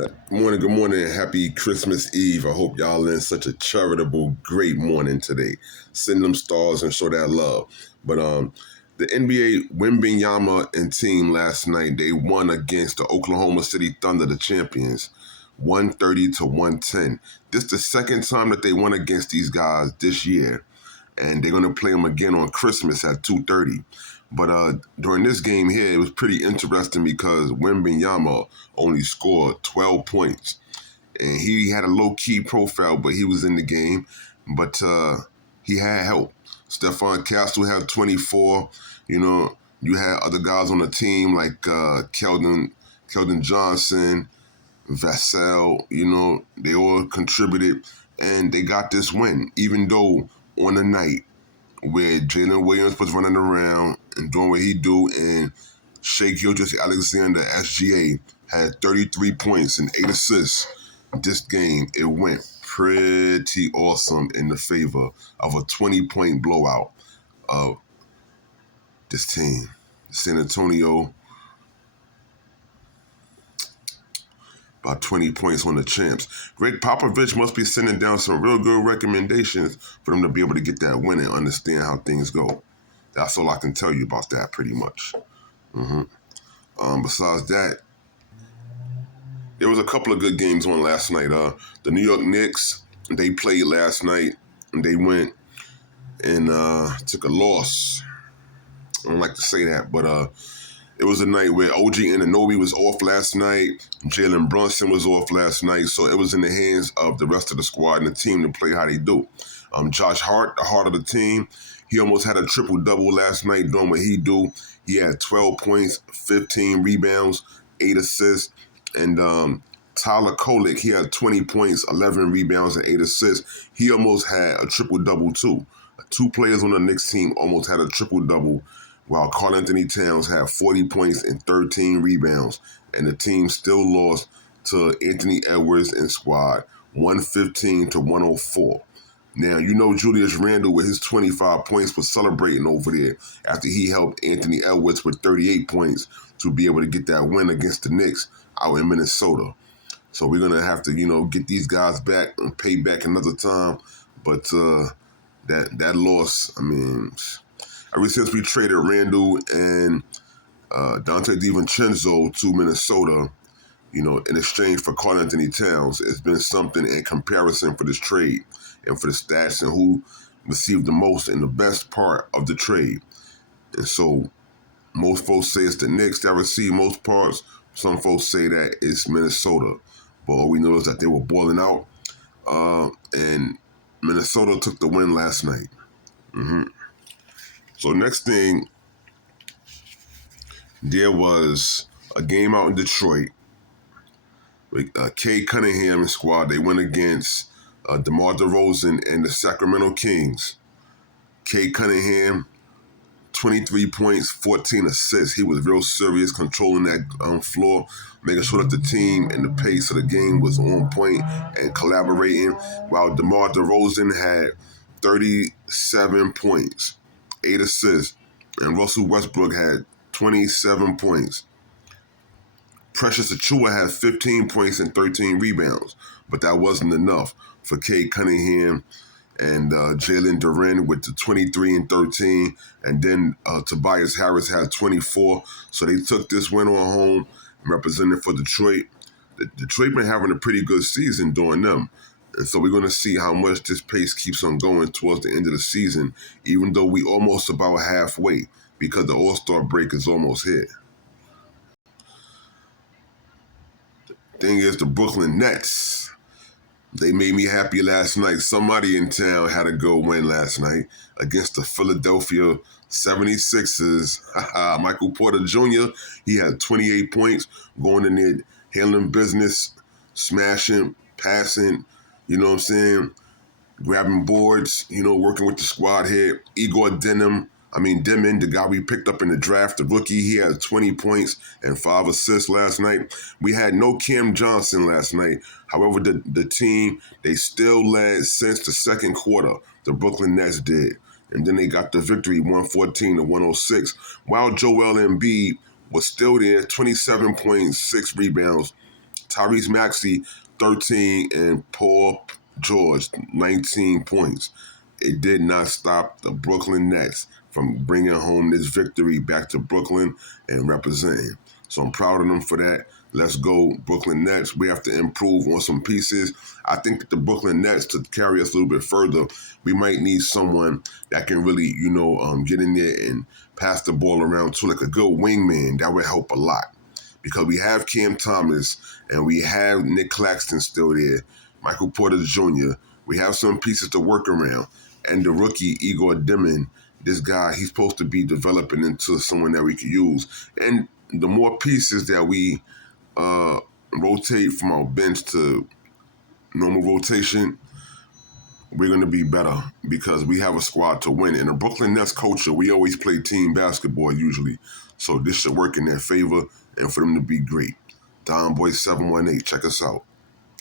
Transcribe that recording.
Good morning, and happy Christmas Eve. I hope y'all in such a charitable, great morning today. Send them stars and show that love. But the NBA Wembanyama and team last night, they won against the Oklahoma City Thunder, the champions, 130 to 110. This is the second time that they won against these guys this year, and they're going to play them again on Christmas at 2:30. But during this game here, it was pretty interesting because Wembanyama only scored 12 points. And he had a low-key profile, but he was in the game. But he had help. Stephon Castle had 24. You had other guys on the team like Keldon Johnson, Vassell. They all contributed, and they got this win, even though on the night where Jalen Williams was running around and doing what he do, and Shai Gilgeous-Alexander, SGA, had 33 points and 8 assists. This game, it went pretty awesome in the favor of a 20-point blowout of this team. San Antonio, about 20 points on the champs. Greg Popovich must be sending down some real good recommendations for them to be able to get that win and understand how things go. That's all I can tell you about that, pretty much. Besides that, there was a couple of good games on last night. The New York Knicks, they played last night, and they went and took a loss. I don't like to say that, but it was a night where OG Anunoby was off last night. Jalen Brunson was off last night, so it was in the hands of the rest of the squad and the team to play how they do. Josh Hart, the heart of the team, he almost had a triple-double last night doing what he do. He had 12 points, 15 rebounds, 8 assists. And Tyler Kolek, he had 20 points, 11 rebounds, and 8 assists. He almost had a triple-double, too. 2 players on the Knicks team almost had a triple-double, while Karl-Anthony Towns had 40 points and 13 rebounds. And the team still lost to Anthony Edwards and squad, 115 to 104. Now, Julius Randle with his 25 points was celebrating over there after he helped Anthony Edwards with 38 points to be able to get that win against the Knicks out in Minnesota. So we're going to have to, get these guys back and pay back another time. But that loss, ever since we traded Randle and Dante DiVincenzo to Minnesota, in exchange for Karl-Anthony Towns, it's been something in comparison for this trade and for the stats and who received the most and the best part of the trade. And so most folks say it's the Knicks that received most parts. Some folks say that it's Minnesota. But all we know is that they were boiling out, and Minnesota took the win last night. So next thing, there was a game out in Detroit with Cade Cunningham and squad. They went against DeMar DeRozan and the Sacramento Kings. Cade Cunningham, 23 points, 14 assists. He was real serious, controlling that floor, making sure that the team and the pace of the game was on point and collaborating, while DeMar DeRozan had 37 points, 8 assists, and Russell Westbrook had 27 points. Precious Achiuwa had 15 points and 13 rebounds, but that wasn't enough for Cade Cunningham and Jalen Duren with the 23 and 13, and then Tobias Harris had 24. So they took this win on home, represented for Detroit. Detroit been having a pretty good season doing them. And so we're going to see how much this pace keeps on going towards the end of the season, even though we almost about halfway because the All-Star break is almost here. Thing is, the Brooklyn Nets, they made me happy last night. Somebody in town had a good win last night against the Philadelphia 76ers. Michael Porter Jr., he had 28 points, going in there, handling business, smashing, passing, grabbing boards, working with the squad here. Igor Demon, the guy we picked up in the draft, the rookie, he had 20 points and 5 assists last night. We had no Cam Johnson last night. However, the team, they still led since the second quarter. The Brooklyn Nets did. And then they got the victory, 114 to 106. While Joel Embiid was still there, 27 points, 6 rebounds, Tyrese Maxey, 13, and Paul George, 19 points. It did not stop the Brooklyn Nets from bringing home this victory back to Brooklyn and representing. So I'm proud of them for that. Let's go, Brooklyn Nets. We have to improve on some pieces. I think that the Brooklyn Nets, to carry us a little bit further, we might need someone that can really, get in there and pass the ball around too, like a good wingman. That would help a lot. Because we have Cam Thomas and we have Nick Claxton still there, Michael Porter Jr. We have some pieces to work around. And the rookie, Igor Dimin, this guy, he's supposed to be developing into someone that we could use. And the more pieces that we rotate from our bench to normal rotation, we're going to be better because we have a squad to win. In the Brooklyn Nets culture, we always play team basketball usually. So this should work in their favor and for them to be great. Don Boy 718, check us out.